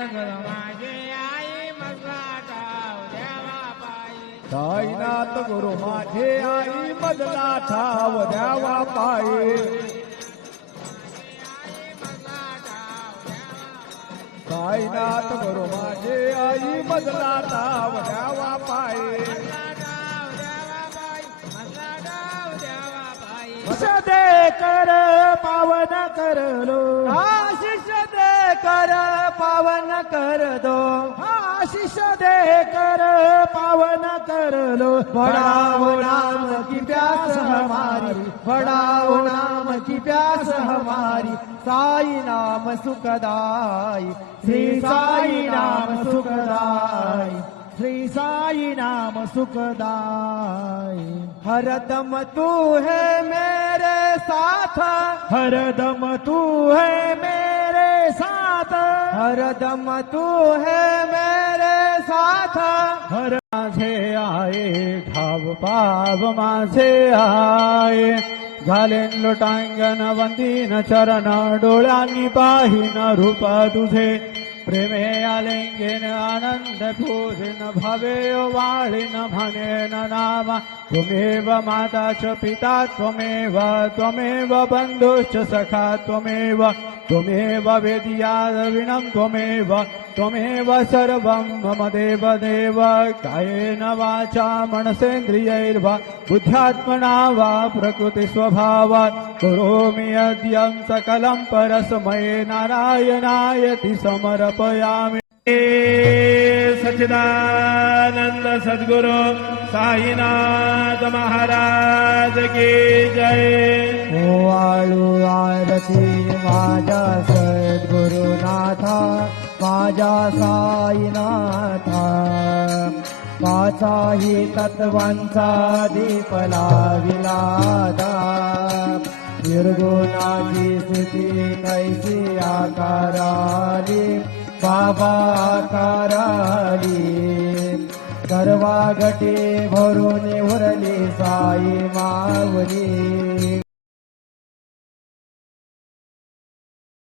गुरु माझे आई मजला ठाव पायी साईनाथ गुरु माझे आई मधला ठाव द्यावा पाये. साईनाथ गुरु माझे आई मधला ठाव द्यावा पाये. दे कर पावन करलो आशिष कर पावन कर दो। आशीष दे कर पावन करलो बढ़ाओ नाम की प्यास हमारी। बढ़ाओ नाम की प्यास हमारी। साई नाम सुखदाई। श्री साई नाम सुखदाई। श्री साई नाम सुखदाई। हरदम तू है मेरे साथ। हरदम तू है मेरे साथ हरदम तू है मेरे साथ हर माझे आये ठाव पाव माझे आये घालेन लोटांगण वंदीन चरण डोळ्यांनी पाहिन रूप तुझे प्रेमे आलिंगेन आनंद पूजिन भवे वाळीन म्हणेन नाम त्वमेव माता च पिता त्वमेव त्वमेव बन्धुश्च सखा त्वमेव त्वमेव द्रविणं त्वमेव त्वमेव सर्वं मम देव देव कायेन वाचा मनसेन्द्रियैर्वा बुद्ध्यात्मना वा प्रकृतिस्वभावात्। करोमि यद्यं सकलं परस्मै नारायणायति समर्पयामि। सच्चिदानंद सद्गुरु साईनाथ महाराज की जय। वाळू आरती माझ्या सद्गुरुनाथा माझ्या साईनाथा. पाचाही तत्वांचा दीप लाविलादा निर्गुणाची स्थिती कैसी आकाराली बाबा आकाराली. सर्वा गटी भरून उरली साई मावली